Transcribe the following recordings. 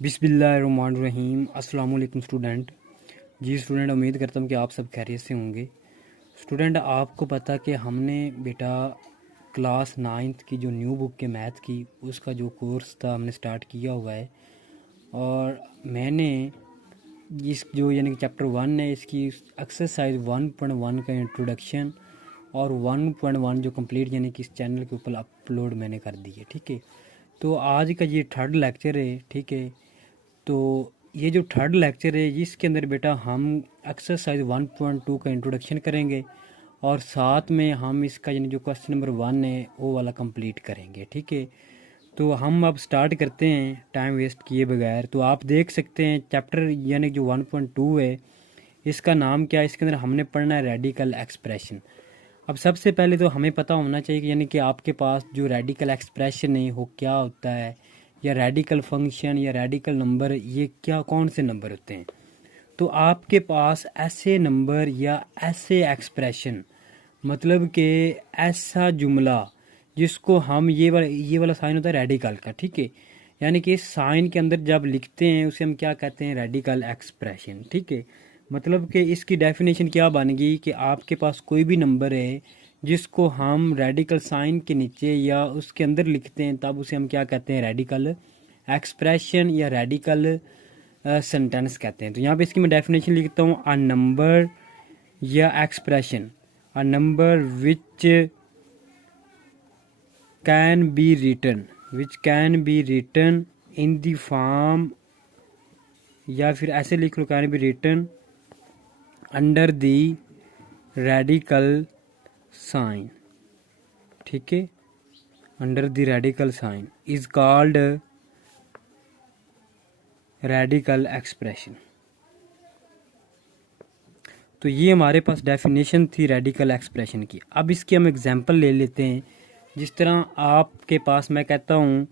बिस्मिल्लाहिर्रहमानिर्रहीम। अस्सलाम वालेकुम स्टूडेंट। जी स्टूडेंट, उम्मीद करता हूँ कि आप सब खैरियत से होंगे। स्टूडेंट, आपको पता कि हमने बेटा क्लास 9th की जो न्यू बुक के मैथ की उसका जो कोर्स था हमने स्टार्ट किया हुआ है। और मैंने इस जो यानी कि चैप्टर 1 है इसकी एक्सरसाइज 1.1 का इंट्रोडक्शन और 1.1 जो कंप्लीट यानी कि इस चैनल के ऊपर अपलोड मैंने कर दी है। ठीक है, तो आज का ये थर्ड लेक्चर है। ठीक है, तो ये जो थर्ड लेक्चर है इसके अंदर बेटा हम एक्सरसाइज 1.2 का इंट्रोडक्शन करेंगे और साथ में हम इसका यानी जो क्वेश्चन नंबर 1 है वो वाला कंप्लीट करेंगे। ठीक है, तो हम अब स्टार्ट करते हैं टाइम वेस्ट किए बगैर। तो आप देख सकते हैं चैप्टर यानी जो 1.2 है इसका नाम क्या है। इसके अंदर हमने पढ़ना है रेडिकल एक्सप्रेशन। अब सबसे पहले तो हमें पता होना चाहिए कि यानी कि आपके पास जो रेडिकल एक्सप्रेशन है वो क्या होता है, या रेडिकल फंक्शन या रेडिकल नंबर, ये क्या कौन से नंबर होते हैं। तो आपके पास ऐसे नंबर या ऐसे एक्सप्रेशन मतलब कि ऐसा जुमला जिसको हम ये वाला साइन होता है रेडिकल का। ठीक है, यानी कि इस साइन के अंदर जब लिखते हैं उसे हम क्या कहते हैं, रेडिकल एक्सप्रेशन। ठीक है, मतलब कि इसकी डेफिनेशन क्या बन गई कि आपके पास कोई भी नंबर है जिसको हम रेडिकल साइन के नीचे या उसके अंदर लिखते हैं तब उसे हम क्या कहते हैं, रेडिकल एक्सप्रेशन या रेडिकल सेंटेंस कहते हैं। तो यहाँ पे इसकी मैं डेफिनेशन लिखता हूँ, अ नंबर या expression, a number which can be written in the form, या फिर ऐसे लिख लो, can be written under the radical sign. ठीक है, under the radical sign is called radical expression. तो ये हमारे पास डेफिनेशन थी रेडिकल एक्सप्रेशन की। अब इसकी हम एग्जांपल ले लेते हैं। जिस तरह आपके पास मैं कहता हूँ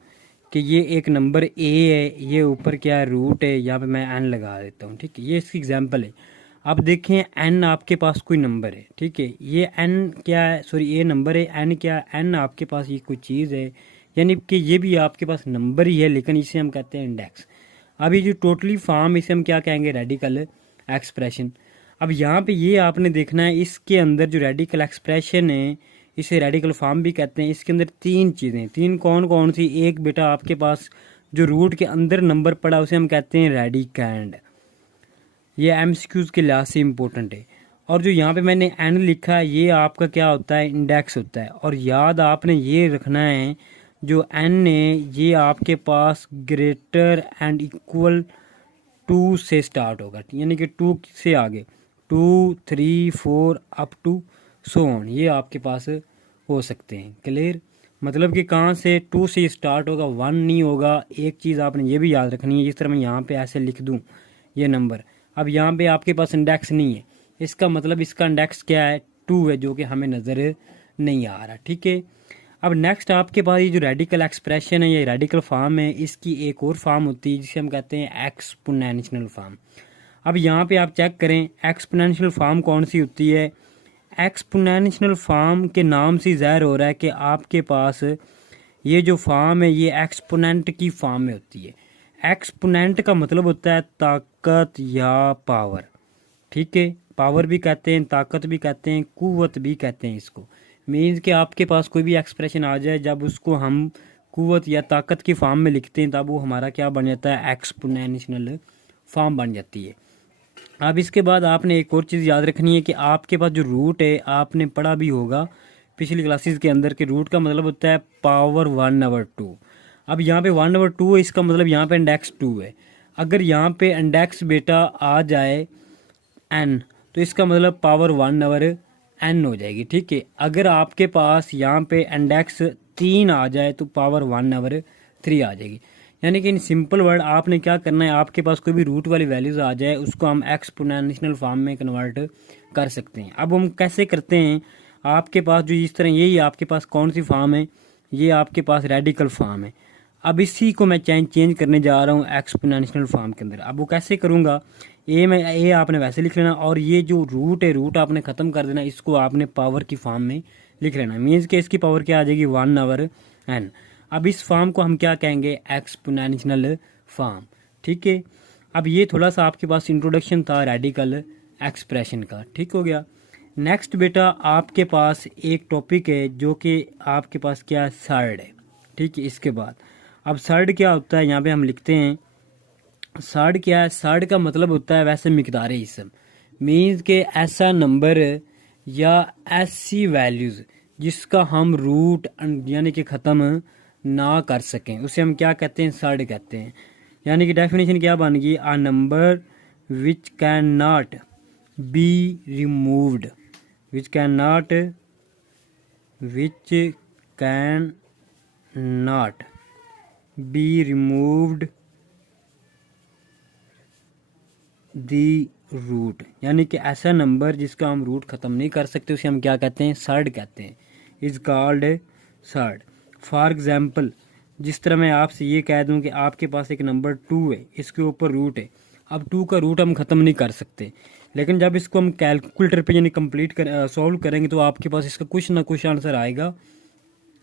कि ये एक नंबर ए है, ये ऊपर क्या है, रूट है, यहाँ पे मैं एन लगा देता हूँ। ठीक है, ये इसकी एग्जांपल है। अब देखें एन आपके पास कोई नंबर है। ठीक है, ये एन क्या है, सॉरी ए नंबर है, एन क्या है, एन आपके पास ये कोई चीज़ है, यानी कि ये भी आपके पास नंबर ही है लेकिन इसे हम कहते हैं इंडेक्स। अब ये जो टोटली फॉर्म इसे हम क्या कहेंगे, रेडिकल एक्सप्रेशन। अब यहाँ पे ये आपने देखना है इसके अंदर जो रेडिकल एक्सप्रेशन है इसे रेडिकल फॉर्म भी कहते हैं। इसके अंदर तीन चीज़ें, तीन कौन कौन सी, एक बेटा आपके पास जो रूट के अंदर नंबर पड़ा उसे हम कहते हैं रेडिकैंड। ये एमसीक्यूज़ के लिहाज से इम्पोर्टेंट है। और जो यहाँ पे मैंने एन लिखा है ये आपका क्या होता है, इंडेक्स होता है। और याद आपने ये रखना है जो एन है ये आपके पास ग्रेटर एंड इक्वल टू से स्टार्ट होगा, यानी कि 2 से आगे 2, 3, 4 अप टू सो ऑन ये आपके पास हो सकते हैं। क्लियर, मतलब कि कहाँ से 2 से स्टार्ट होगा, 1 नहीं होगा। एक चीज़ आपने ये भी याद रखनी है, जिस तरह मैं यहाँ पे ऐसे लिख दूँ ये नंबर, अब यहाँ पे आपके पास इंडेक्स नहीं है, इसका मतलब इसका इंडेक्स क्या है, 2 है, जो कि हमें नज़र नहीं आ रहा। ठीक है, अब नेक्स्ट आपके पास ये जो रेडिकल एक्सप्रेशन है, ये रेडिकल फॉर्म है, इसकी एक और फॉर्म होती है जिसे हम कहते हैं एक्सपोनेंशियल फॉर्म। अब यहाँ पे आप चेक करें एक्सपोनेंशियल फॉर्म कौन सी होती है। एक्सपोनेंशियल फॉर्म के नाम से ज़ाहिर हो रहा है कि आपके पास ये जो फॉर्म है ये एक्सपोनेंट की फॉर्म में होती है। एक्सपोनेंट का मतलब होता है ताकत या पावर। ठीक है, पावर भी कहते हैं, ताकत भी कहते हैं, कुव्वत भी कहते हैं इसको। मीन्स कि आपके पास कोई भी एक्सप्रेशन आ जाए जब उसको हम कुव्वत या ताकत की फॉर्म में लिखते हैं तब वो हमारा क्या बन जाता है, एक्सपोनेंशियल फॉर्म बन जाती है। अब इसके बाद आपने एक और चीज़ याद रखनी है कि आपके पास जो रूट है आपने पढ़ा भी होगा पिछली क्लासेस के अंदर के रूट का मतलब होता है पावर 1/2। अब यहाँ पे 1/2 है, इसका मतलब यहाँ पे इंडेक्स 2 है। अगर यहाँ पे इंडेक्स बेटा आ जाए n तो इसका मतलब पावर 1/n हो जाएगी। ठीक है, अगर आपके पास यहाँ पे इंडेक्स 3 आ जाए तो पावर 1/3 आ जाएगी। यानी कि इन सिंपल वर्ड आपने क्या करना है, आपके पास कोई भी रूट वाली वैल्यूज आ जाए उसको हम एक्सपोनेंशियल फॉर्म में कन्वर्ट कर सकते हैं। अब हम कैसे करते हैं, आपके पास जो इस तरह यही आपके पास कौन सी फॉर्म है, ये आपके पास रेडिकल फॉर्म है। अब इसी को मैं चेंज करने जा रहा हूँ एक्सपोनेंशियल फॉर्म के अंदर। अब वो कैसे करूँगा, ए आपने वैसे लिख लेना और ये जो रूट है रूट आपने ख़त्म कर देना, इसको आपने पावर की फॉर्म में लिख लेना। मीन्स कि इसकी पावर क्या आ जाएगी, 1/n। अब इस फॉर्म को हम क्या कहेंगे, एक्सपोनेंशियल फॉर्म। ठीक है। अब ये थोड़ा सा आपके पास इंट्रोडक्शन था रेडिकल एक्सप्रेशन का, ठीक हो गया। नेक्स्ट बेटा आपके पास एक टॉपिक है जो कि आपके पास क्या है, सर्ड है, ठीक है। इसके बाद अब सर्ड क्या होता है, यहाँ पे हम लिखते हैं सर्ड क्या है। सर्ड का मतलब होता है वैसे मिकदार इसम, मीन्स के ऐसा नंबर या ऐसी वैल्यूज़ जिसका हम रूट यानी कि ख़त्म ना कर सकें, उसे हम क्या कहते हैं, सर्ड कहते हैं। यानी कि डेफिनेशन क्या बन गई, a number which can not be removed, which can not be removed the root, यानी कि ऐसा नंबर जिसका हम रूट ख़त्म नहीं कर सकते उसे हम क्या कहते हैं, सर्ड कहते हैं, is called surd. For example, जिस तरह मैं आपसे ये कह दूं कि आपके पास एक नंबर 2 है, इसके ऊपर रूट है। अब 2 का रूट हम ख़त्म नहीं कर सकते, लेकिन जब इसको हम कैलकुलेटर पे यानी कंप्लीट कर सॉल्व करेंगे तो आपके पास इसका कुछ ना कुछ आंसर आएगा,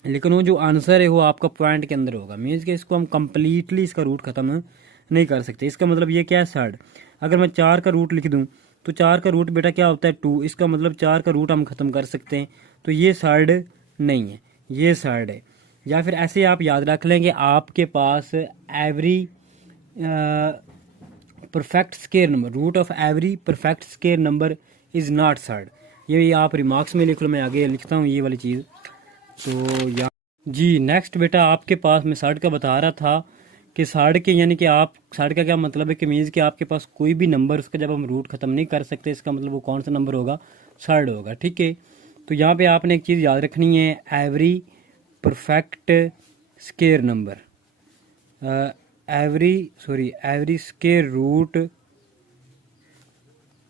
लेकिन वो जो आंसर है वो आपका पॉइंट के अंदर होगा। मीन्स कि इसको हम कम्प्लीटली इसका रूट ख़त्म नहीं कर सकते। इसका मतलब ये क्या है, सर्ड। अगर मैं 4 का रूट लिख दूं तो 4 का रूट बेटा क्या होता है, 2। इसका मतलब 4 का रूट हम ख़त्म कर सकते हैं, तो ये सर्ड नहीं है, ये सर्ड है। या फिर ऐसे आप याद रख लेंगे, आपके पास every perfect square number, root of every perfect square number is not surd. ये आप रिमार्क्स में लिख लो, मैं आगे लिखता हूँ ये वाली चीज़। तो या जी नेक्स्ट बेटा आपके पास मैं सर्ड का बता रहा था कि सर्ड के यानी कि आप सर्ड का क्या मतलब है कि मीन्स कि आपके पास कोई भी नंबर उसका जब हम रूट ख़त्म नहीं कर सकते, इसका मतलब वो कौन सा नंबर होगा, सर्ड होगा, ठीक है। तो यहाँ पे आपने एक चीज़ याद रखनी है, every perfect square number, every square root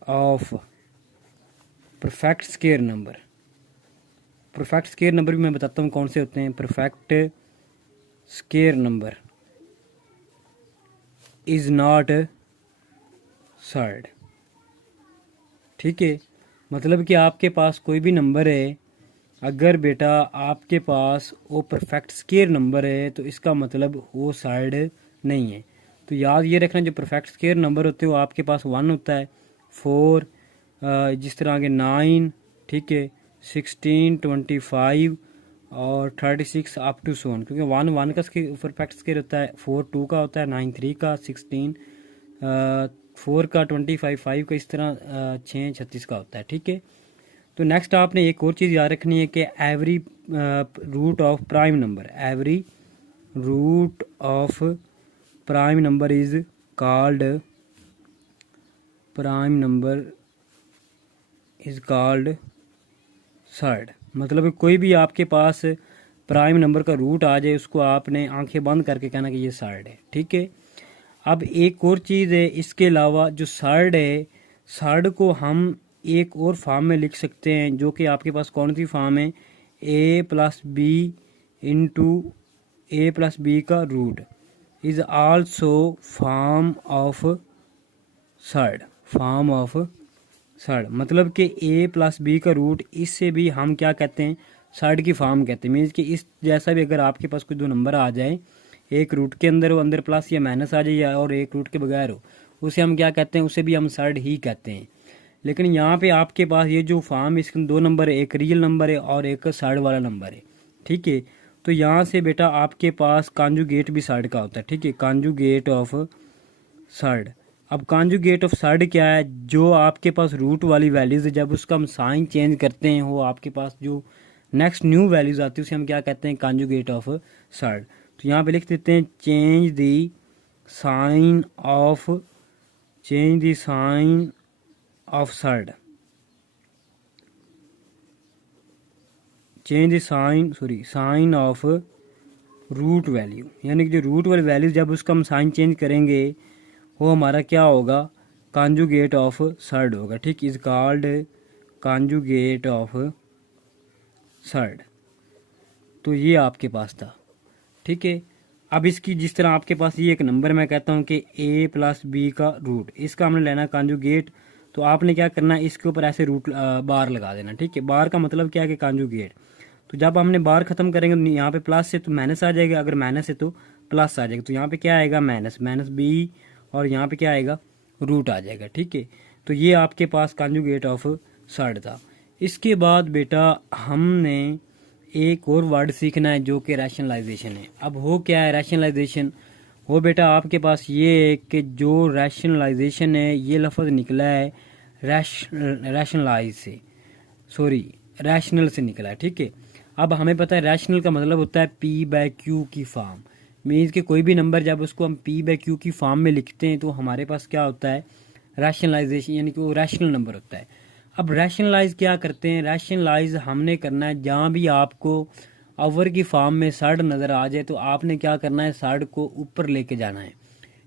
of perfect square number. Perfect square number भी मैं बताता हूँ कौन से होते हैं। Perfect square number is not surd, ठीक है। मतलब कि आपके पास कोई भी नंबर है, अगर बेटा आपके पास वो परफेक्ट स्केयर नंबर है तो इसका मतलब वो सर्ड नहीं है। तो याद ये रखना, जो परफेक्ट स्केयर नंबर होते हैं वो आपके पास 1 होता है, 4, जिस तरह आगे 9, ठीक है, 16, 25 और 36 अप टू सोन, क्योंकि 1 का परफेक्ट स्केयर होता है, 4 2 का होता है, 9 3 का, 16 4 का, 25 5 का, इस तरह 6 36 का होता है, ठीक है। तो नेक्स्ट आपने एक और चीज़ याद रखनी है कि every root of prime number, every root of prime number is called, prime number is called surd. मतलब कोई भी आपके पास प्राइम नंबर का रूट आ जाए उसको आपने आंखें बंद करके कहना कि ये सर्ड है, ठीक है। अब एक और चीज़ है इसके अलावा, जो सर्ड है, सर्ड को हम एक और फॉर्म में लिख सकते हैं, जो कि आपके पास कौन सी फॉर्म है, a plus B into A plus B का root is also form of surd, form of surd. मतलब कि a प्लस बी का रूट, इससे भी हम क्या कहते हैं, सर्ड की फॉर्म कहते हैं। मीन्स कि इस जैसा भी अगर आपके पास कोई दो नंबर आ जाए, एक रूट के अंदर हो, अंदर प्लस या माइनस आ जाए, या और एक रूट के बगैर हो, उसे हम क्या कहते हैं, उसे भी हम सर्ड ही कहते हैं। लेकिन यहाँ पे आपके पास ये जो फॉर्म, इसके 2 नंबर है, एक रियल नंबर है और एक सर्ड वाला नंबर है, ठीक है। तो यहाँ से बेटा आपके पास कॉन्जुगेट भी सर्ड का होता है, ठीक है, कॉन्जुगेट ऑफ सर्ड। अब कॉन्जुगेट ऑफ सर्ड क्या है, जो आपके पास रूट वाली वैल्यूज़ है, जब उसका हम साइन चेंज करते हैं, वो आपके पास जो नेक्स्ट न्यू वैल्यूज़ आती है उसे हम क्या कहते हैं, कॉन्जुगेट ऑफ सर्ड। तो यहाँ पे लिख देते हैं change the sign of, change the sign of surd, change the sign of root value. यानी कि जो रूट वाली वैल्यू जब उसका हम साइन चेंज करेंगे वो हमारा क्या होगा, कॉन्जुगेट ऑफ सर्ड होगा, ठीक, is called conjugate of surd. तो ये आपके पास था, ठीक है। अब इसकी जिस तरह आपके पास ये एक नंबर मैं कहता हूँ कि a प्लस बी का रूट, इसका हमने लेना कॉन्जुगेट, तो आपने क्या करना है, इसके ऊपर ऐसे रूट बार लगा देना, ठीक है। बार का मतलब क्या है कि कॉन्जुगेट। तो जब हमने बार खत्म करेंगे यहाँ पे प्लस से तो माइनस आ जाएगा, अगर माइनस है तो प्लस आ जाएगा, तो यहाँ पे क्या आएगा, माइनस बी और यहाँ पे क्या आएगा, रूट आ जाएगा। ठीक है, तो ये आपके पास कॉन्जुगेट ऑफ साइड था। इसके बाद बेटा हमने एक और वर्ड सीखना है जो कि रैशनलाइजेशन है। अब हो क्या है रैशनलाइजेशन, वो बेटा आपके पास ये है कि जो रैशनलाइजेशन है ये लफ्ज़ निकला है रैशनलाइज से, सॉरी रैशनल से निकला है। ठीक है, अब हमें पता है रैशनल का मतलब होता है P/Q की फॉर्म। मीन्स कि कोई भी नंबर जब उसको हम P/Q की फॉर्म में लिखते हैं तो हमारे पास क्या होता है, रैशनलाइजेशन, यानी कि वो रैशनल नंबर होता है। अब रैशनलाइज क्या करते हैं, रैशनलाइज हमने करना है जहाँ भी आपको ओवर की फॉर्म में साइड नज़र आ जाए तो आपने क्या करना है, साइड को ऊपर लेके जाना है।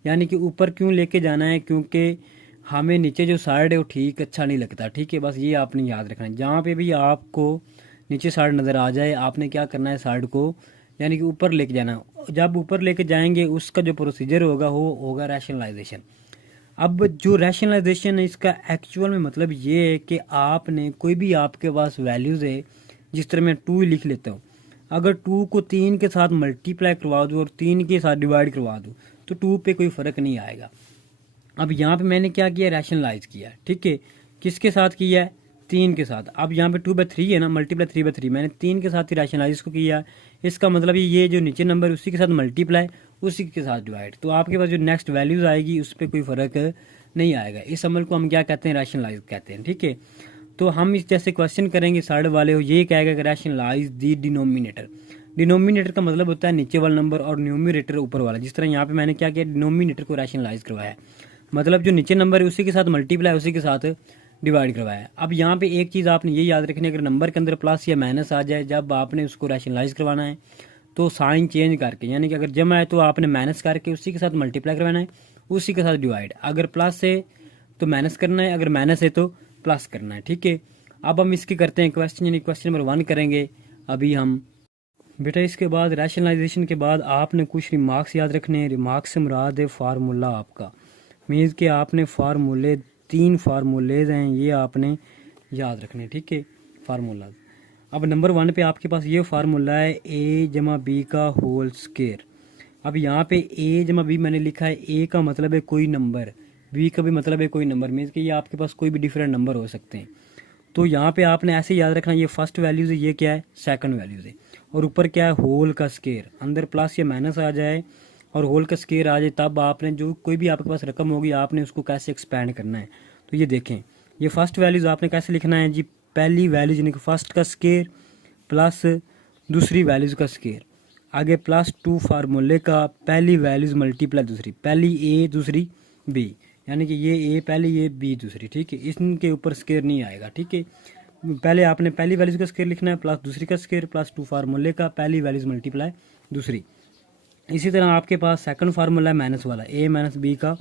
यानी कि ऊपर क्यों लेके जाना है, क्योंकि हमें नीचे जो साइड है वो ठीक अच्छा नहीं लगता। ठीक है, बस ये आपने याद रखना है। जहाँ पे भी आपको नीचे साइड नज़र आ जाए आपने क्या करना है, साइड को यानी कि ऊपर लेके जाना है। जब ऊपर लेके जाएंगे उसका जो प्रोसीजर होगा वो होगा रैशनलाइजेशन। अब जो रैशनलाइजेशन है इसका एक्चुअल में मतलब ये है कि आपने कोई भी आपके पास वैल्यूज़ है, जिस तरह मैं 2 लिख लेता हूँ, अगर 2 को 3 के साथ मल्टीप्लाई करवा दूँ और 3 के साथ डिवाइड करवा दूँ तो 2 पे कोई फ़र्क नहीं आएगा। अब यहाँ पे मैंने क्या किया, रैशनलाइज किया। ठीक है, किसके साथ किया है, 3 के साथ। अब यहाँ पे 2/3 है ना, मल्टीप्लाई 3/3, मैंने 3 के साथ ही रैशनलाइज को किया। इसका मतलब ये जो नीचे नंबर उसी के साथ मल्टीप्लाई उसी के साथ डिवाइड, तो आपके पास जो नेक्स्ट वैल्यूज़ आएगी उस पर कोई फ़र्क नहीं आएगा। इस अमल को हम क्या कहते हैं, रैशनलाइज कहते हैं। ठीक है, तो हम इस जैसे क्वेश्चन करेंगे साइड वाले हो, ये कहेगा कि रैशनलाइज दी डिनोमिनेटर। डिनोमिनेटर का मतलब होता है नीचे वाला नंबर और न्यूमरेटर ऊपर वाला। जिस तरह यहाँ पे मैंने क्या किया, डिनोमिनेटर को रैशनलाइज करवाया, मतलब जो नीचे नंबर है उसी के साथ मल्टीप्लाई उसी के साथ डिवाइड करवाया। अब यहाँ पे एक चीज़ आपने ये याद रखनी है, अगर नंबर के अंदर प्लस या माइनस आ जाए, जब आपने उसको रैशनलाइज करवाना है तो साइन चेंज करके, यानी कि अगर जमा है तो आपने माइनस करके उसी के साथ मल्टीप्लाई करवाना है, उसी के साथ डिवाइड। अगर प्लस है तो माइनस करना है, अगर माइनस है तो प्लस करना है। ठीक है, अब हम इसकी करते हैं क्वेश्चन, यानी क्वेश्चन नंबर 1 करेंगे अभी हम बेटा। इसके बाद रैशनलाइजेशन के बाद आपने कुछ रिमार्क्स याद रखने हैं। रिमार्क्स से मुराद है फार्मूला आपका, मीन्स कि आपने फार्मूले 3 फार्मूलेज हैं ये आपने याद रखने। ठीक है, फार्मूला। अब नंबर 1 पे आपके पास ये फार्मूला है a/b का होल स्क्वायर। अब यहाँ पे a/b मैंने लिखा है, a का मतलब है कोई नंबर, b का भी मतलब है कोई नंबर, मीन्स कि ये आपके पास कोई भी डिफरेंट नंबर हो सकते हैं। तो यहाँ पे आपने ऐसे याद रखना, ये फर्स्ट वैल्यूज़ है, ये क्या है, सेकंड वैल्यूज़ है, और ऊपर क्या है, होल का स्क्वायर। अंदर प्लस या माइनस आ जाए और होल का स्क्वायर आ जाए, तब आपने जो कोई भी आपके पास रकम होगी आपने उसको कैसे एक्सपेंड करना है। तो ये देखें, ये फर्स्ट वैल्यूज़ आपने कैसे लिखना है जी, पहली वैल्यूज यानी कि फर्स्ट का स्क्वायर प्लस दूसरी वैल्यूज़ का स्क्वायर, आगे +2 फार्मूले का पहली वैल्यूज़ मल्टीप्लाई दूसरी, पहली a दूसरी b, यानी कि ये a पहली ये b दूसरी। ठीक है, इनके ऊपर स्क्वायर नहीं आएगा। ठीक है, पहले आपने पहली वैल्यूज़ का स्क्वायर लिखना है प्लस दूसरी का स्क्वायर +2 फार्मूले का पहली वैल्यूज़ मल्टीप्लाई दूसरी। इसी तरह आपके पास सेकंड फार्मूला है माइनस वाला, a - b का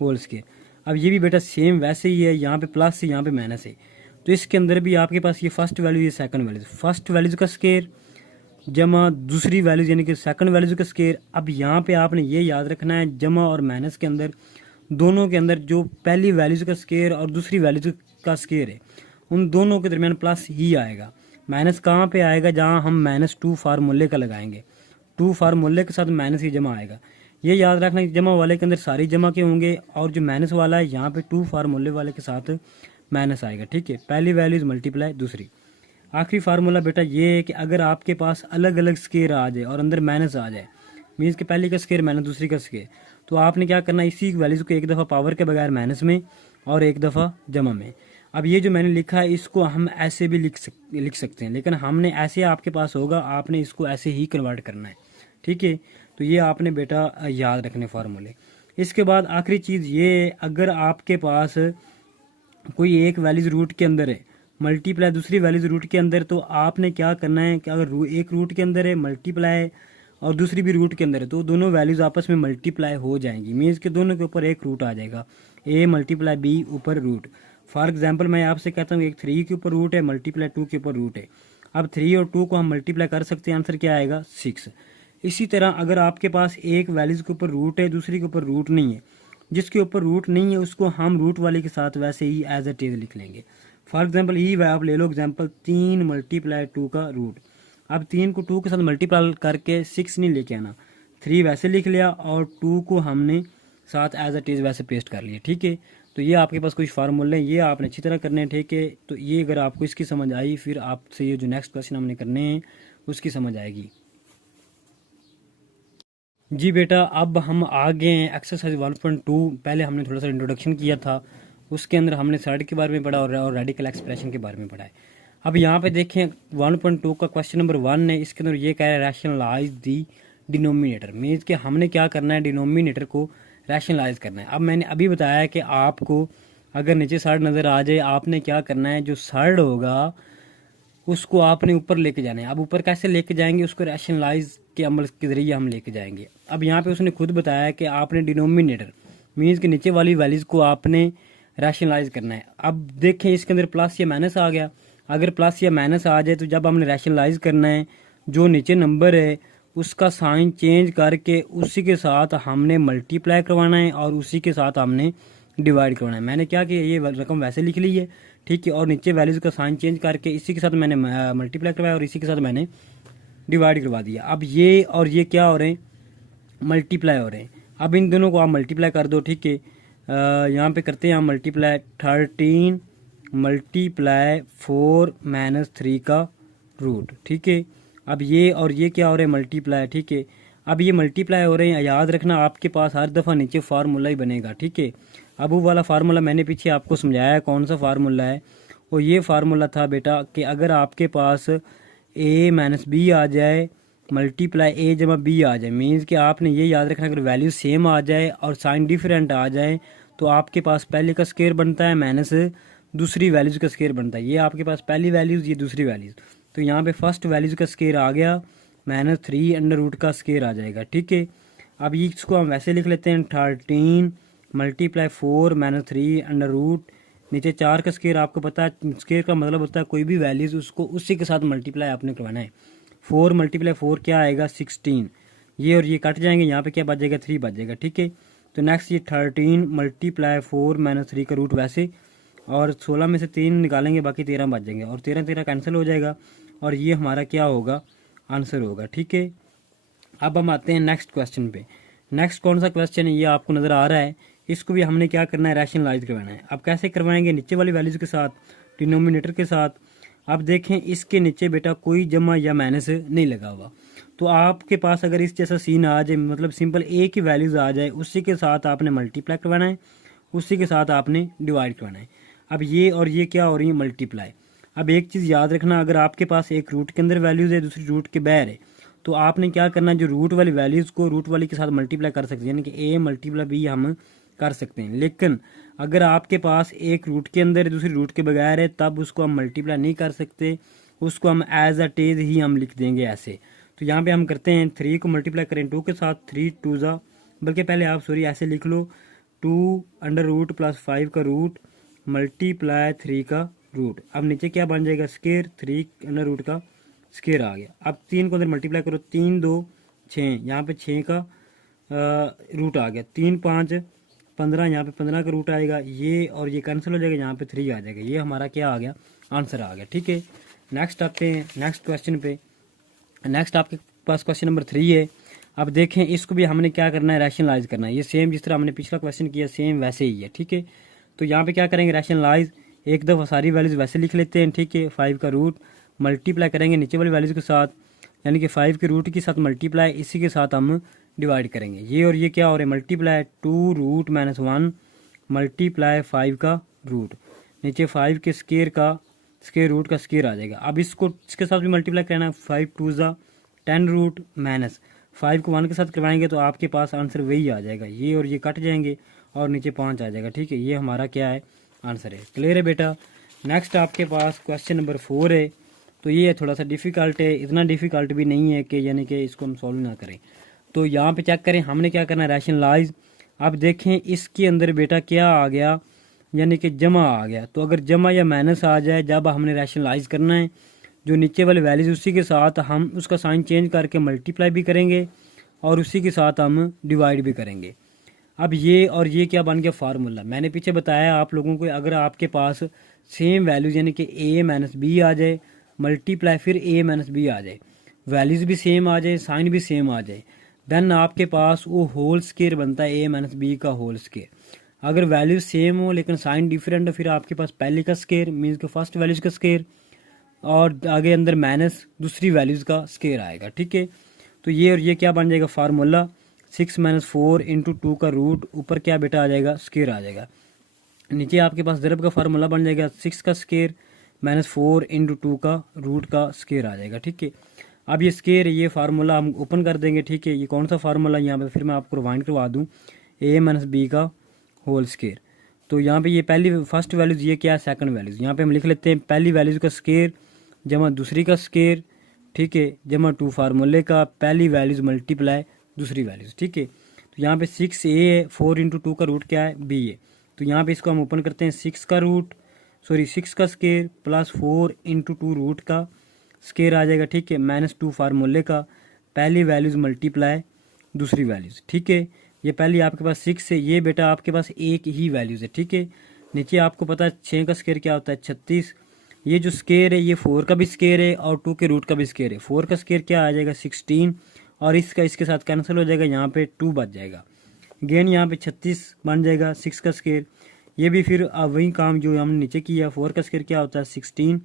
होल स्क्वायर। अब ये भी बेटा सेम वैसे ही है, यहाँ पे प्लस है यहाँ पे माइनस है, तो इसके अंदर भी आपके पास ये फर्स्ट वैल्यू ये सेकंड वैल्यूज, फर्स्ट वैल्यूज का स्क्वायर जमा दूसरी वैल्यूज यानी कि सेकंड वैल्यूज का स्क्वायर। अब यहाँ पे आपने ये याद रखना है, जमा और माइनस के अंदर दोनों के अंदर जो पहली वैल्यूज का स्क्वायर और दूसरी वैल्यूज का स्क्वायर है उन दोनों के दरमियान प्लस ही आएगा। माइनस कहाँ पे आएगा, जहाँ हम -2 फार्मूले का लगाएंगे, 2 फार्मूले के साथ माइनस ही जमा आएगा। ये याद रखना कि जमा वाले के अंदर सारी जमा के होंगे और जो माइनस वाला है यहाँ पे 2 फार्मूले वाले के साथ माइनस आएगा। ठीक है, पहली वैल्यूज मल्टीप्लाई दूसरी। आखिरी फार्मूला बेटा ये है कि अगर आपके पास अलग अलग स्क्वायर आ जाए और अंदर माइनस आ जाए, मीन्स कि पहली का स्क्वायर माइनस दूसरी का स्क्वायर, तो आपने क्या करना है, इसी वैल्यूज को एक दफ़ा पावर के बगैर माइनस में और एक दफ़ा जमा में। अब ये जो मैंने लिखा है इसको हम ऐसे भी लिख सकते हैं, लेकिन हमने ऐसे आपके पास होगा, आपने इसको ऐसे ही कन्वर्ट करना है। ठीक है, तो ये आपने बेटा याद रखने फार्मूले। इसके बाद आखिरी चीज़ ये, अगर आपके पास कोई एक वैल्यूज रूट के अंदर है मल्टीप्लाई दूसरी वैल्यूज रूट के अंदर, तो आपने क्या करना है कि अगर एक रूट के अंदर है मल्टीप्लाई और दूसरी भी रूट के अंदर है तो दोनों वैल्यूज आपस में मल्टीप्लाई हो जाएंगी, मीन्स के दोनों के ऊपर एक रूट आ जाएगा, a × b ऊपर रूट। फॉर एग्जांपल मैं आपसे कहता हूँ एक 3 के ऊपर रूट है मल्टीप्लाई 2 के ऊपर रूट है। अब 3 और 2 को हम मल्टीप्लाई कर सकते हैं, आंसर क्या आएगा 6। इसी तरह अगर आपके पास एक वैल्यूज के ऊपर रूट है दूसरी के ऊपर रूट नहीं है, जिसके ऊपर रूट नहीं है उसको हम रूट वाले के साथ वैसे ही एज इट इज लिख लेंगे। फॉर एग्जांपल ये आप ले लो एग्जांपल 3 × 2 का रूट। अब 3 को 2 के साथ मल्टीप्लाई करके 6 नहीं लेके आना, 3 वैसे लिख लिया और 2 को हमने साथ एज अ टीज वैसे पेस्ट कर लिए। ठीक है, तो ये आपके पास कुछ फार्मूले हैं, ये आपने अच्छी तरह करने हैं। ठीक है, तो ये अगर आपको इसकी समझ आई, फिर आपसे ये जो नेक्स्ट क्वेश्चन हमने करने हैं उसकी समझ आएगी। जी बेटा, अब हम आ गए हैं एक्सरसाइज 1.2। पहले हमने थोड़ा सा इंट्रोडक्शन किया था, उसके अंदर हमने साइड के बारे में पढ़ा और रेडिकल एक्सप्रेशन के बारे में पढ़ा है। अब यहाँ पे देखें 1.2 का क्वेश्चन नंबर 1 है, इसके अंदर ये कह रहा है रैशनलाइज दी डिनोमिनेटर। मीन्स कि हमने क्या करना है, डिनोमिनेटर को रैशनलाइज करना है। अब मैंने अभी बताया कि आपको अगर नीचे साइड नज़र आ जाए, आपने क्या करना है, जो साइड होगा उसको आपने ऊपर लेके जाना है। अब ऊपर कैसे लेके जाएंगे, उसको रैशनलाइज के अमल के ज़रिए हम लेके जाएंगे। अब यहाँ पे उसने खुद बताया कि आपने डिनोमिनेटर मीन्स के नीचे वाली वैल्यूज़ को आपने रैशनलाइज करना है। अब देखें इसके अंदर प्लस या माइनस आ गया, अगर प्लस या माइनस आ जाए तो जब हमने रैशनलाइज करना है, जो नीचे नंबर है उसका साइन चेंज करके उसी के साथ हमने मल्टीप्लाई करवाना है और उसी के साथ हमने डिवाइड करवाना है। मैंने क्या किया, ये रकम वैसे लिख ली है, ठीक है, और नीचे वैल्यूज़ का साइन चेंज करके इसी के साथ मैंने मल्टीप्लाई करवाया और इसी के साथ मैंने डिवाइड करवा दिया। अब ये और ये क्या हो रहे हैं, मल्टीप्लाई हो रहे हैं। अब इन दोनों को आप मल्टीप्लाई कर दो। ठीक है, यहाँ पे करते हैं हम मल्टीप्लाई, 13 मल्टीप्लाई 4 माइनस 3 का रूट। ठीक है, अब ये और ये क्या हो रहे हैं, मल्टीप्लाई। ठीक है, अब ये मल्टीप्लाई हो रहे हैं, याद रखना आपके पास हर दफ़ा नीचे फार्मूला ही बनेगा। ठीक है, अब वो वाला फार्मूला मैंने पीछे आपको समझाया है कौन सा फार्मूला है, और ये फार्मूला था बेटा कि अगर आपके पास a माइनस बी आ जाए मल्टीप्लाई a जमा बी आ जाए, मीन्स कि आपने ये याद रखना अगर वैल्यू सेम आ जाए और साइन डिफरेंट आ जाए तो आपके पास पहले का स्केयर बनता है माइनस दूसरी वैल्यूज़ का स्केयर बनता है। ये आपके पास पहली वैल्यूज़, ये दूसरी वैल्यूज़, तो यहाँ पे फर्स्ट वैल्यूज़ का स्केयर आ गया -3 अंडर रूट का स्केयर आ जाएगा। ठीक है, अब ये इसको हम वैसे लिख लेते हैं 13 मल्टीप्लाई 4 माइनस 3 अंडर रूट, नीचे 4 का स्केयर आपको पता है, स्केयर का मतलब होता है कोई भी वैल्यूज़ उसको उसी के साथ मल्टीप्लाई आपने करवाना है। 4 मल्टीप्लाई 4 क्या आएगा, 16। ये और ये कट जाएंगे, यहाँ पे क्या बच जाएगा, 3 बच जाएगा। ठीक है, तो नेक्स्ट ये 13 मल्टीप्लाई 4 माइनस 3 का रूट वैसे, और 16 में से 3 निकालेंगे, बाकी 13 बच जाएंगे और 13 13 कैंसिल हो जाएगा और ये हमारा क्या होगा, आंसर होगा। ठीक है, अब हम आते हैं नेक्स्ट क्वेश्चन पे। नेक्स्ट कौन सा क्वेश्चन है, ये आपको नज़र आ रहा है, इसको भी हमने क्या करना है, रैशनलाइज करवाना है। अब कैसे करवाएंगे, नीचे वाली वैल्यूज़ के साथ, डिनोमिनेटर के साथ। अब देखें इसके नीचे बेटा कोई जमा या माइनस नहीं लगा हुआ, तो आपके पास अगर इस जैसा सीन आ जाए, मतलब सिंपल एक ही वैल्यूज़ आ जाए, उसी के साथ आपने मल्टीप्लाई करवाना है, उसी के साथ आपने डिवाइड करवाना है। अब ये और ये क्या हो रही है, मल्टीप्लाई। अब एक चीज़ याद रखना, अगर आपके पास एक रूट के अंदर वैल्यूज़ है, दूसरी रूट के बाहर है, तो आपने क्या करना है, जो रूट वाली वैल्यूज़ को रूट वाली के साथ मल्टीप्लाई कर सकते हैं, यानी कि a मल्टीप्लाई b हम कर सकते हैं। लेकिन अगर आपके पास एक रूट के अंदर है, दूसरी रूट के बगैर है, तब उसको हम मल्टीप्लाई नहीं कर सकते, उसको हम एज अ टेज ही हम लिख देंगे ऐसे। तो यहाँ पे हम करते हैं 3 को मल्टीप्लाई करें 2 के साथ, 3 2 ज़ा, बल्कि पहले आप सॉरी ऐसे लिख लो, 2 अंडर रूट प्लस 5 का रूट मल्टीप्लाई 3 का रूट। अब नीचे क्या बन जाएगा, स्केयर, 3 अंडर रूट का स्केयर आ गया। अब 3 को अंदर मल्टीप्लाई करो, 3 2 6, यहाँ पे 6 का रूट आ गया, 3 5 15, यहाँ पे 15 का रूट आएगा, ये और ये कैंसिल हो जाएगा, यहाँ पे 3 आ जाएगा, ये हमारा क्या आ गया, आंसर आ गया। ठीक है, नेक्स्ट आते हैं नेक्स्ट क्वेश्चन पे। नेक्स्ट आपके पास क्वेश्चन नंबर 3 है। अब देखें इसको भी हमने क्या करना है, रैशनलाइज करना है। ये सेम जिस तरह हमने पिछला क्वेश्चन किया सेम वैसे ही है। ठीक है, तो यहाँ पे क्या करेंगे, रैशनलाइज, एक दफ़ा सारी वैल्यूज़ वैसे लिख लेते हैं। ठीक है, 5 का रूट मल्टीप्लाई करेंगे नीचे वाली वैल्यूज़ के साथ, यानी कि 5 के रूट के साथ मल्टीप्लाई, इसी के साथ हम डिवाइड करेंगे। ये और ये क्या हो रहा है, मल्टीप्लाई 2 रूट माइनस 1 मल्टीप्लाई 5 का रूट, नीचे 5 के स्केयर का स्केयर रूट का स्केयर आ जाएगा। अब इसको इसके साथ भी मल्टीप्लाई करना है, 5 2 ज़ा 10 रूट माइनस 5 को 1 के साथ करवाएंगे तो आपके पास आंसर वही आ जाएगा, ये और ये कट जाएंगे और नीचे 5 आ जाएगा। ठीक है, ये हमारा क्या है, आंसर है। क्लियर है बेटा। नेक्स्ट आपके पास क्वेश्चन नंबर 4 है, तो ये थोड़ा सा डिफ़िकल्ट है, इतना डिफ़िकल्ट भी नहीं है कि यानी कि इसको हम सॉल्व ना करें। तो यहाँ पे चेक करें, हमने क्या करना है, रैशनलाइज। अब देखें इसके अंदर बेटा क्या आ गया, यानी कि जमा आ गया। तो अगर जमा या माइनस आ जाए, जब हमने रैशनलाइज करना है, जो नीचे वाले वैल्यूज उसी के साथ हम उसका साइन चेंज करके मल्टीप्लाई भी करेंगे और उसी के साथ हम डिवाइड भी करेंगे। अब ये और ये क्या बन गया, फार्मूला। मैंने पीछे बताया आप लोगों को, अगर आपके पास सेम वैल्यूज यानी कि a माइनस बी आ जाए, मल्टीप्लाई फिर a माइनस बी आ जाए, वैल्यूज़ भी सेम आ जाए, साइन भी सेम आ जाए, देन आपके पास वो होल स्केयर बनता है a माइनस बी का होल स्केयर। अगर वैल्यूज सेम हो लेकिन साइन डिफरेंट हो, फिर आपके पास पहले का स्केयर मीन्स के फर्स्ट वैल्यूज का स्केयर और आगे अंदर माइनस दूसरी वैल्यूज का स्केयर आएगा। ठीक है, तो ये और ये क्या बन जाएगा फार्मूला 6 माइनस 4 इंटू 2 का रूट, ऊपर क्या बेटा आ जाएगा स्केयर आ जाएगा। नीचे आपके पास ज़रब का फार्मूला बन जाएगा 6 का स्केयर माइनस 4 इंटू 2 का रूट का स्केयर आ जाएगा। ठीक है, अब ये स्केयर ये फार्मूला हम ओपन कर देंगे। ठीक है, ये कौन सा फार्मूला यहाँ पे फिर मैं आपको रिवाइंड करवा दूँ, a माइनस बी का होल स्केयर। तो यहाँ पे ये पहली फर्स्ट वैल्यूज़, ये क्या है सेकंड वैल्यूज़। यहाँ पे हम लिख लेते हैं पहली वैल्यूज़ का स्केयर जमा दूसरी का स्केयर, ठीक है, जमा 2 फार्मूले का पहली वैल्यूज़ मल्टीप्लाई दूसरी वैल्यूज़। ठीक है, तो यहाँ पे 6a है, 4 इंटू 2 का रूट क्या है b है। तो यहाँ पे इसको हम ओपन करते हैं 6 का रूट सॉरी 6 का स्केयर प्लस 4 इंटू 2 रूट का स्केयर आ जाएगा। ठीक है, माइनस 2 फार्मूले का पहली वैल्यूज़ मल्टीप्लाई दूसरी वैल्यूज़। ठीक है, ये पहली आपके पास 6 है, ये बेटा आपके पास एक ही वैल्यूज़ है। ठीक है, नीचे आपको पता है 6 का स्केयर क्या होता है 36। ये जो स्केयर है ये 4 का भी स्केयर है और 2 के रूट का भी स्केयर है। 4 का स्केयर क्या आ जाएगा 16 और इसका इसके साथ कैंसिल हो जाएगा, यहाँ पे 2 बच जाएगा। गेन यहाँ पे 36 बन जाएगा 6 का स्केयर। ये भी फिर वही काम जो हमने नीचे किया, 4 का स्केयर क्या होता है 16,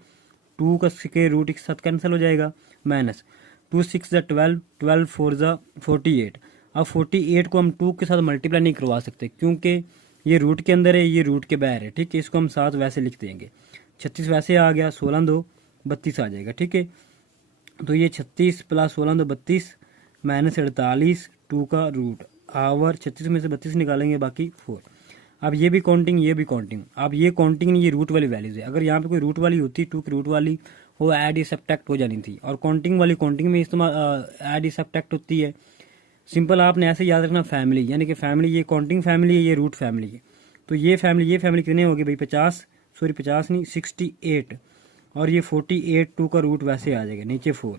2 का स्केयर रूट के साथ कैंसिल हो जाएगा, माइनस 2 6 12, 12 4 48। अब 48 को हम 2 के साथ मल्टीप्लाई नहीं करवा सकते क्योंकि ये रूट के अंदर है, ये रूट के बाहर है। ठीक है, इसको हम 7 वैसे लिख देंगे, 36 वैसे आ गया, 16 2 32 आ जाएगा। ठीक है, तो ये 36 प्लस 16 2 32 माइनस 48 2 का रूट आवर 36 में से 32 निकालेंगे बाकी 4। अब ये भी काउंटिंग ये भी काउंटिंग, अब ये काउंटिंग नहीं, ये रूट वाली वैल्यूज है। अगर यहाँ पे कोई रूट वाली होती 2 की रूट वाली, वो ऐड या सब्ट्रैक्ट हो जानी थी। और काउंटिंग वाली काउंटिंग में इस्तेमाल ऐड या सब्ट्रैक्ट होती है। सिंपल आपने ऐसे याद रखना, फैमिली यानी कि फैमिली ये काउंटिंग फैमिली है, ये रूट फैमिली है। तो ये फैमिली कितने होगी भाई 50 नहीं 68 और ये 48 2 का रूट वैसे आ जाएगा नीचे 4।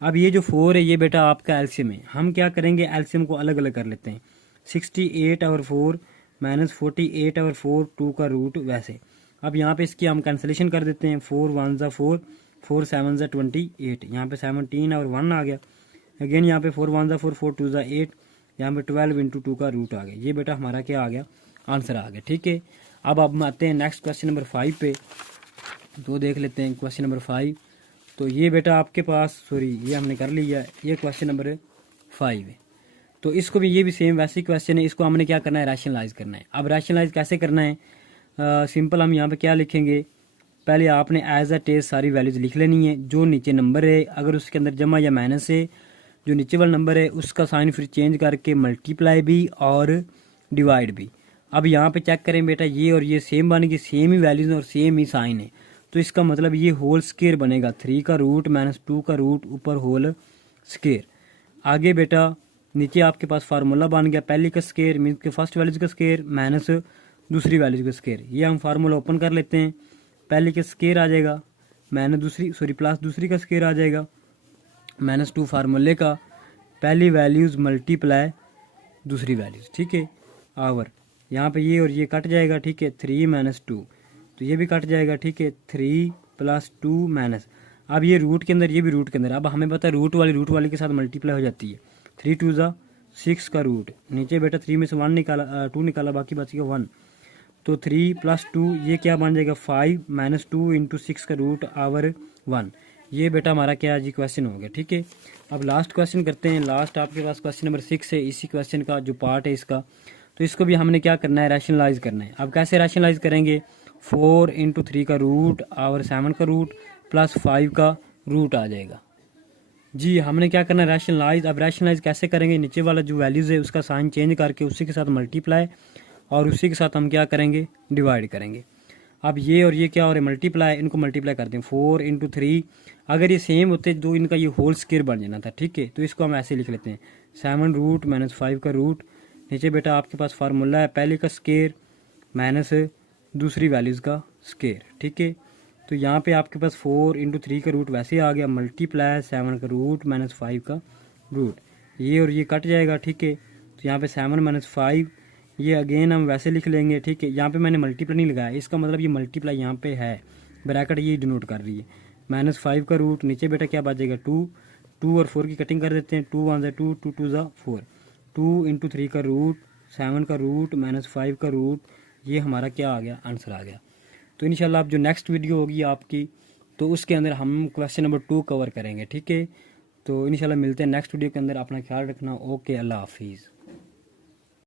अब ये जो 4 है ये बेटा आपका एलसीएम है। हम क्या करेंगे एलसीएम को अलग अलग कर लेते हैं, 68 और 4 माइनस 48 और 4 2 का रूट वैसे। अब यहाँ पे इसकी हम कैंसिलेशन कर देते हैं, 4 1 ज़ा 4 4 7 ज़ा 28, यहाँ पे 17 और 1 आ गया। अगेन यहाँ पे 4 1 ज़ा 4 4 2 ज़ा 8, यहाँ पे 12 इंटू 2 का रूट आ गया। ये बेटा हमारा क्या आ गया आंसर आ गया। ठीक है, अब हम आते हैं नेक्स्ट क्वेश्चन नंबर 5 पे। तो देख लेते हैं क्वेश्चन नंबर 5। तो ये बेटा आपके पास सॉरी ये हमने कर लिया, ये क्वेश्चन नंबर 5 है। तो इसको भी ये भी सेम वैसे ही क्वेश्चन है, इसको हमने क्या करना है रैशनलाइज करना है। अब रैशनलाइज कैसे करना है, सिंपल हम यहाँ पे क्या लिखेंगे, पहले आपने एज अ टेस्ट सारी वैल्यूज लिख लेनी है। जो नीचे नंबर है अगर उसके अंदर जमा या माइनस है, जो नीचे वाला नंबर है उसका साइन फिर चेंज करके मल्टीप्लाई भी और डिवाइड भी। अब यहाँ पे चेक करें बेटा, ये और ये सेम बन गई, सेम ही वैल्यूज और सेम ही साइन है। तो इसका मतलब ये होल स्केयर बनेगा, 3 का रूट माइनस 2 का रूट ऊपर होल स्केयर। आगे बेटा नीचे आपके पास फार्मूला बन गया, पहले का स्केयर मीन्स के फर्स्ट वैल्यूज का स्केयर माइनस दूसरी वैल्यूज का स्केयर। ये हम फार्मूला ओपन कर लेते हैं, पहले का स्केयर आ जाएगा माइनस दूसरी प्लस दूसरी का स्केयर आ जाएगा, माइनस 2 फार्मूले का पहली वैल्यूज मल्टीप्लाई दूसरी वैल्यूज। ठीक है, आवर यहाँ पे ये और ये कट जाएगा। ठीक है, 3 माइनस 2 तो ये भी कट जाएगा। ठीक है, 3 प्लस 2 माइनस, अब ये रूट के अंदर ये भी रूट के अंदर। अब हमें पता है रूट वाली के साथ मल्टीप्लाई हो जाती है, 3 2 ज़ा 6 का रूट, नीचे बेटा 3 में से 1 निकाला 2 निकाला बाकी बच गया 1। तो 3 प्लस 2 ये क्या बन जाएगा 5 माइनस 2 इंटू 6 का रूट आवर 1। ये बेटा हमारा क्या जी क्वेश्चन हो गया। ठीक है, अब लास्ट क्वेश्चन करते हैं। लास्ट आपके पास क्वेश्चन नंबर 6 है, इसी क्वेश्चन का जो पार्ट है इसका। तो इसको भी हमने क्या करना है रैशनलाइज करना है। अब कैसे रैशनलाइज करेंगे, 4 इंटू 3 का रूट आवर 7 का रूट प्लस 5 का रूट आ जाएगा। जी हमने क्या करना है रैशनलाइज। अब रैशनलाइज कैसे करेंगे, नीचे वाला जो वैल्यूज़ है उसका साइन चेंज करके उसी के साथ मल्टीप्लाई और उसी के साथ हम क्या करेंगे डिवाइड करेंगे। अब ये और ये क्या हो रहा है मल्टीप्लाई, इनको मल्टीप्लाई करते हैं 4 इंटू 3। अगर ये सेम होते तो इनका ये होल स्केयर बन जाना था। ठीक है, तो इसको हम ऐसे लिख लेते हैं 7 रूट माइनस 5 का रूट, नीचे बेटा आपके पास फार्मूला है पहले का स्केयर माइनस दूसरी वैल्यूज़ का स्केयर। ठीक है, तो यहाँ पे आपके पास 4 इंटू 3 का रूट वैसे आ गया, मल्टीप्लाई 7 का रूट माइनस 5 का रूट, ये और ये कट जाएगा। ठीक है, तो यहाँ पे 7 माइनस 5 ये अगेन हम वैसे लिख लेंगे। ठीक है, यहाँ पे मैंने मल्टीप्लाई नहीं लगाया, इसका मतलब ये मल्टीप्लाई यहाँ पे है, ब्रैकेट ये डिनोट कर रही है, माइनस 5 का रूट, नीचे बेटा क्या बचेगा 2 2 और 4 की कटिंग कर देते हैं। 2 1 ज़ा 2, 2 2 ज़ा 4, 2 इंटू 3 का रूट, 7 का रूट माइनस 5 का रूट, ये हमारा क्या आ गया, आंसर आ गया। तो इंशाल्लाह अब जो नेक्स्ट वीडियो होगी आपकी, तो उसके अंदर हम क्वेश्चन नंबर 2 कवर करेंगे, ठीक है। तो इंशाल्लाह मिलते हैं नेक्स्ट वीडियो के अंदर। अपना ख्याल रखना। ओके, अल्लाह हाफिज़।